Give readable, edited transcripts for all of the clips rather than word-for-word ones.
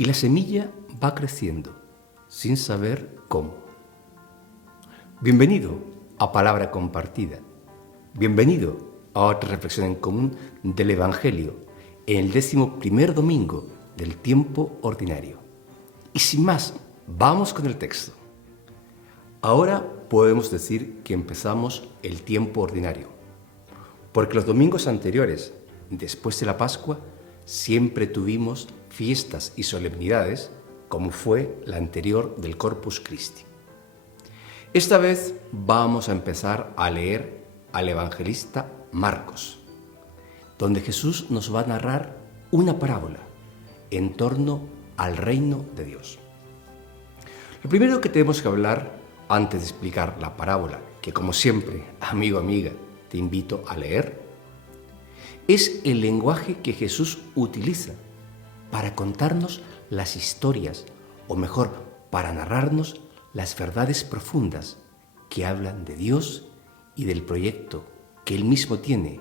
y la semilla va creciendo sin saber cómo. Bienvenido a Palabra Compartida. Bienvenido a otra reflexión en común del Evangelio en el 11º domingo del tiempo ordinario. Y sin más, vamos con el texto. Ahora podemos decir que empezamos el tiempo ordinario, porque los domingos anteriores, después de la Pascua, siempre tuvimos fiestas y solemnidades, como fue la anterior del Corpus Christi. Esta vez vamos a empezar a leer al evangelista Marcos, donde Jesús nos va a narrar una parábola en torno al reino de Dios. Lo primero que tenemos que hablar antes de explicar la parábola, que como siempre, amigo, amiga, te invito a leer, es el lenguaje que Jesús utiliza para contarnos las historias, o mejor, para narrarnos las verdades profundas que hablan de Dios y del proyecto que Él mismo tiene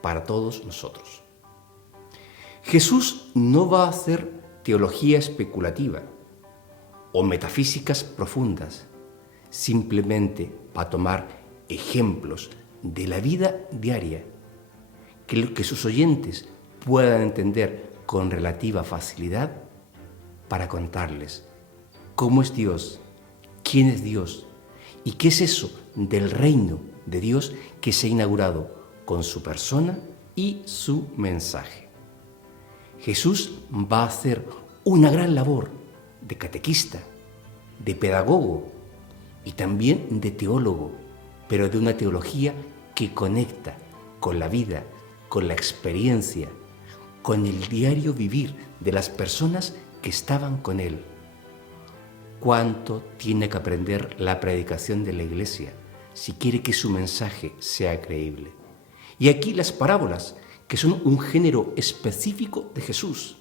para todos nosotros. Jesús no va a hacer teología especulativa o metafísicas profundas, simplemente va a tomar ejemplos de la vida diaria que sus oyentes puedan entender con relativa facilidad para contarles cómo es Dios, quién es Dios y qué es eso del reino de Dios que se ha inaugurado con su persona y su mensaje. Jesús va a hacer una gran labor de catequista, de pedagogo y también de teólogo, pero de una teología que conecta con la vida, con la experiencia, con el diario vivir de las personas que estaban con Él. ¿Cuánto tiene que aprender la predicación de la Iglesia si quiere que su mensaje sea creíble? Y aquí las parábolas, que son un género específico de Jesús.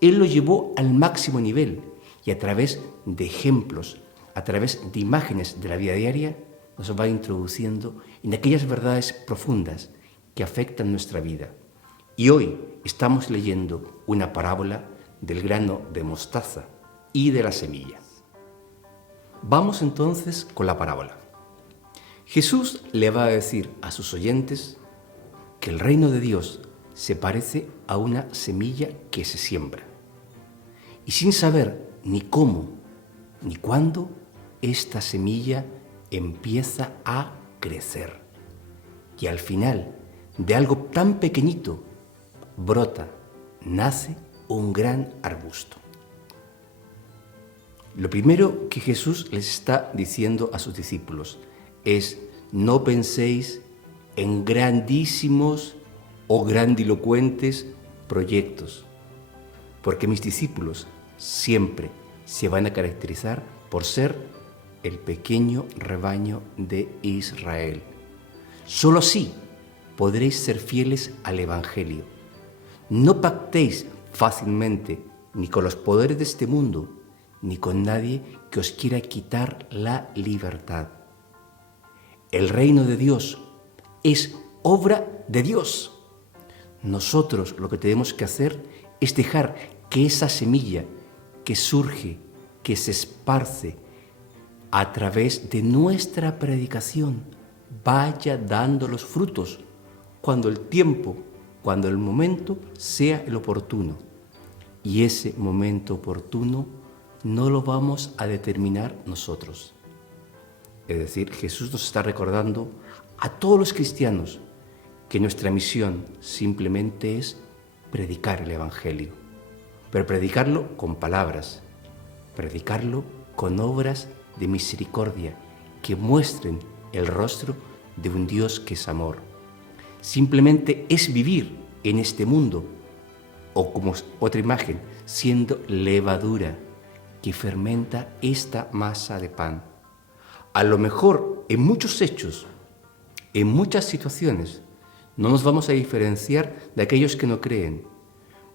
Él lo llevó al máximo nivel y a través de ejemplos, a través de imágenes de la vida diaria, nos va introduciendo en aquellas verdades profundas que afectan nuestra vida. Y hoy estamos leyendo una parábola del grano de mostaza y de la semilla. Vamos entonces con la parábola. Jesús le va a decir a sus oyentes que el reino de Dios se parece a una semilla que se siembra. Y sin saber ni cómo ni cuándo, esta semilla empieza a crecer. Y al final, de algo tan pequeñito, brota, nace un gran arbusto. Lo primero que Jesús les está diciendo a sus discípulos es: no penséis en grandísimos o grandilocuentes proyectos, porque mis discípulos siempre se van a caracterizar por ser el pequeño rebaño de Israel. Solo así podréis ser fieles al Evangelio. No pactéis fácilmente ni con los poderes de este mundo, ni con nadie que os quiera quitar la libertad. El reino de Dios es obra de Dios. Nosotros lo que tenemos que hacer es dejar que esa semilla que surge, que se esparce a través de nuestra predicación, vaya dando los frutos cuando el tiempo, cuando el momento sea el oportuno. Y ese momento oportuno no lo vamos a determinar nosotros. Es decir, Jesús nos está recordando a todos los cristianos que nuestra misión simplemente es predicar el Evangelio, pero predicarlo con palabras, predicarlo con obras de misericordia que muestren el rostro de un Dios que es amor. Simplemente es vivir en este mundo, o como otra imagen, siendo levadura que fermenta esta masa de pan. A lo mejor en muchos hechos, en muchas situaciones, no nos vamos a diferenciar de aquellos que no creen,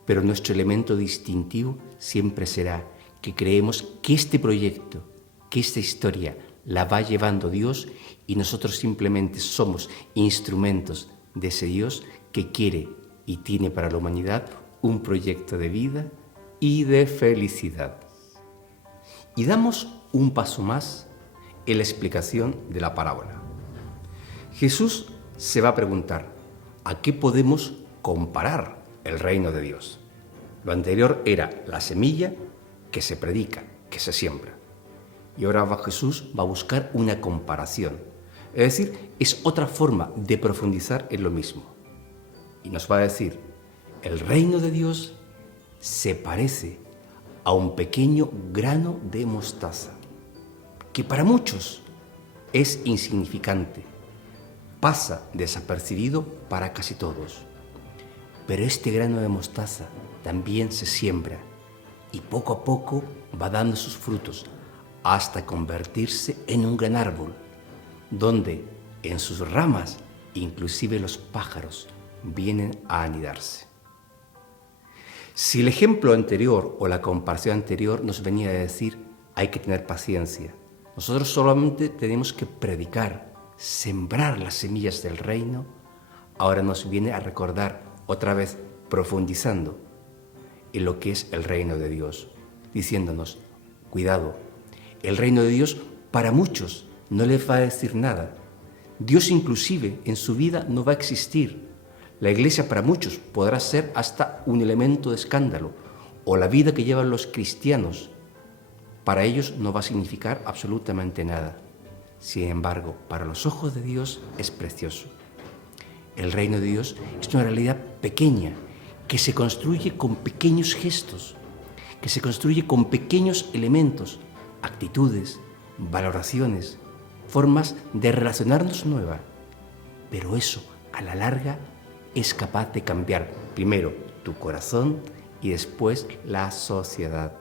pero nuestro elemento distintivo siempre será que creemos que este proyecto, que esta historia la va llevando Dios y nosotros simplemente somos instrumentos de ese Dios que quiere y tiene para la humanidad un proyecto de vida, y de felicidad. Y damos un paso más en la explicación de la parábola. Jesús se va a preguntar, ¿a qué podemos comparar el reino de Dios? Lo anterior era la semilla que se predica, que se siembra. Y ahora Jesús va a buscar una comparación. Es decir, es otra forma de profundizar en lo mismo. Y nos va a decir, el reino de Dios se parece a un pequeño grano de mostaza, que para muchos es insignificante, pasa desapercibido para casi todos. Pero este grano de mostaza también se siembra y poco a poco va dando sus frutos hasta convertirse en un gran árbol, donde en sus ramas inclusive los pájaros vienen a anidarse. Si el ejemplo anterior o la comparación anterior nos venía a decir hay que tener paciencia, nosotros solamente tenemos que predicar, sembrar las semillas del reino, ahora nos viene a recordar otra vez profundizando en lo que es el reino de Dios, diciéndonos, cuidado, el reino de Dios para muchos no les va a decir nada. Dios inclusive en su vida no va a existir. La iglesia para muchos podrá ser hasta un elemento de escándalo, o la vida que llevan los cristianos, para ellos no va a significar absolutamente nada. Sin embargo, para los ojos de Dios es precioso. El reino de Dios es una realidad pequeña, que se construye con pequeños gestos, que se construye con pequeños elementos, actitudes, valoraciones, formas de relacionarnos nuevas. Pero eso, a la larga, es capaz de cambiar primero tu corazón y después la sociedad.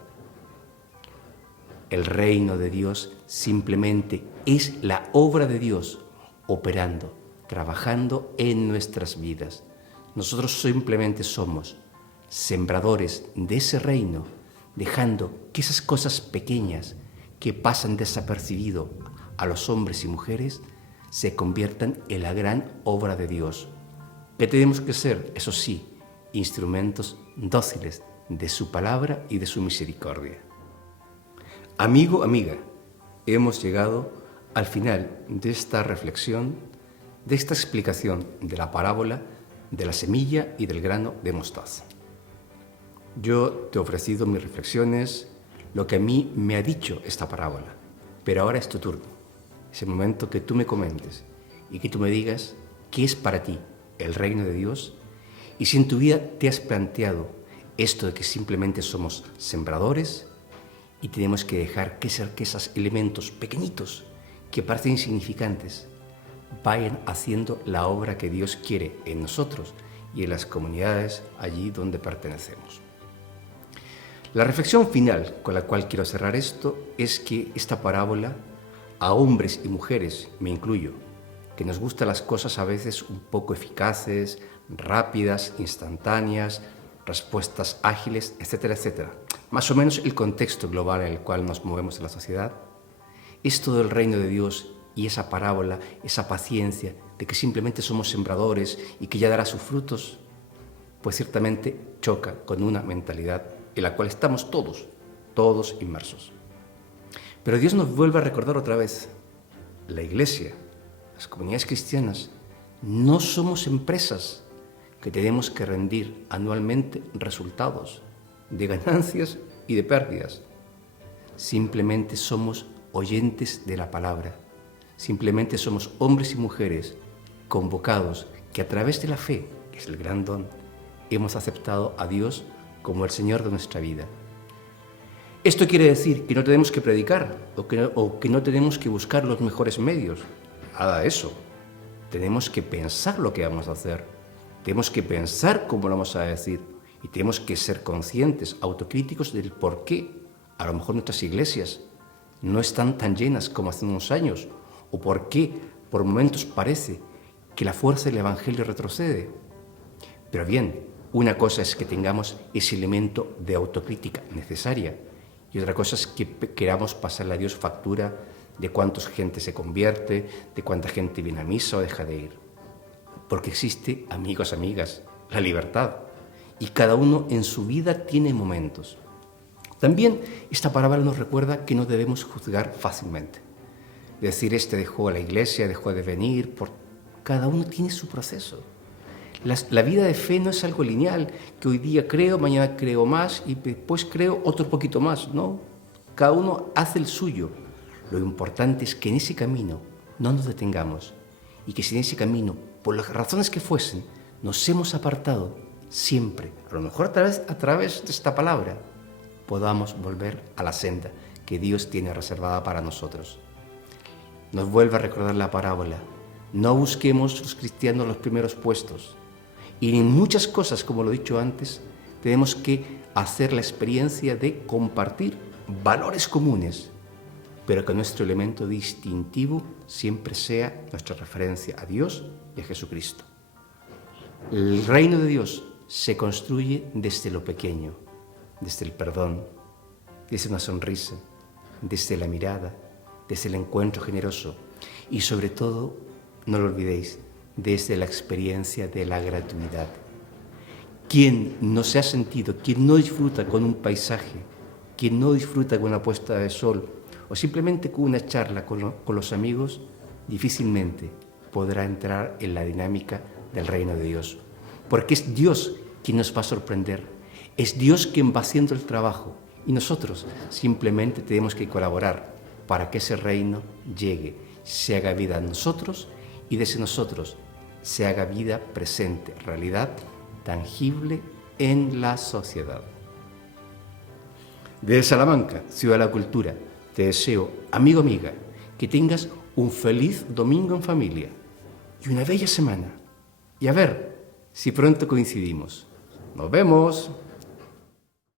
El reino de Dios simplemente es la obra de Dios operando, trabajando en nuestras vidas. Nosotros simplemente somos sembradores de ese reino, dejando que esas cosas pequeñas que pasan desapercibido a los hombres y mujeres se conviertan en la gran obra de Dios. Que tenemos que ser, eso sí, instrumentos dóciles de su palabra y de su misericordia. Amigo, amiga, hemos llegado al final de esta reflexión, de esta explicación de la parábola de la semilla y del grano de mostaza. Yo te he ofrecido mis reflexiones, lo que a mí me ha dicho esta parábola, pero ahora es tu turno. Es el momento que tú me comentes y que tú me digas qué es para ti el reino de Dios y si en tu vida te has planteado esto de que simplemente somos sembradores y tenemos que dejar que esos elementos pequeñitos que parecen insignificantes vayan haciendo la obra que Dios quiere en nosotros y en las comunidades allí donde pertenecemos. La reflexión final con la cual quiero cerrar esto es que esta parábola a hombres y mujeres, me incluyo, que nos gustan las cosas a veces un poco eficaces, rápidas, instantáneas, respuestas ágiles, etcétera, etcétera. Más o menos el contexto global en el cual nos movemos en la sociedad. Esto del reino de Dios y esa parábola, esa paciencia de que simplemente somos sembradores y que ya dará sus frutos, pues ciertamente choca con una mentalidad en la cual estamos todos inmersos. Pero Dios nos vuelve a recordar otra vez, la Iglesia, las comunidades cristianas, no somos empresas que tenemos que rendir anualmente resultados de ganancias y de pérdidas. Simplemente somos oyentes de la palabra. Simplemente somos hombres y mujeres convocados que a través de la fe, que es el gran don, hemos aceptado a Dios como el Señor de nuestra vida. Esto quiere decir que no tenemos que predicar o que no tenemos que buscar los mejores medios. Nada de eso. Tenemos que pensar lo que vamos a hacer. Tenemos que pensar cómo lo vamos a decir. Y tenemos que ser conscientes, autocríticos del por qué a lo mejor nuestras iglesias no están tan llenas como hace unos años, o por qué por momentos parece que la fuerza del Evangelio retrocede. Pero bien, una cosa es que tengamos ese elemento de autocrítica necesaria y otra cosa es que queramos pasarle a Dios factura de cuánta gente se convierte, de cuánta gente viene a misa o deja de ir. Porque existe, amigos, amigas, la libertad. Y cada uno en su vida tiene momentos. También esta parábola nos recuerda que no debemos juzgar fácilmente. Decir, este dejó la iglesia, dejó de venir, cada uno tiene su proceso. La vida de fe no es algo lineal, que hoy día creo, mañana creo más y después creo otro poquito más, ¿no? Cada uno hace el suyo. Lo importante es que en ese camino no nos detengamos y que si en ese camino, por las razones que fuesen, nos hemos apartado siempre, a lo mejor a través de esta palabra, podamos volver a la senda que Dios tiene reservada para nosotros. Nos vuelve a recordar la parábola. No busquemos los cristianos los primeros puestos. Y en muchas cosas, como lo he dicho antes, tenemos que hacer la experiencia de compartir valores comunes, pero que nuestro elemento distintivo siempre sea nuestra referencia a Dios y a Jesucristo. El reino de Dios se construye desde lo pequeño, desde el perdón, desde una sonrisa, desde la mirada, desde el encuentro generoso y sobre todo, no lo olvidéis, desde la experiencia de la gratuidad. Quien no se ha sentido, quien no disfruta con un paisaje, quien no disfruta con una puesta de sol o simplemente con una charla con los amigos, difícilmente podrá entrar en la dinámica del reino de Dios. Porque es Dios quien nos va a sorprender, es Dios quien va haciendo el trabajo y nosotros simplemente tenemos que colaborar para que ese reino llegue, se haga vida en nosotros y desde nosotros se haga vida presente, realidad tangible en la sociedad. Desde Salamanca, Ciudad de la Cultura, te deseo, amigo, amiga, que tengas un feliz domingo en familia y una bella semana. Y a ver si pronto coincidimos. ¡Nos vemos!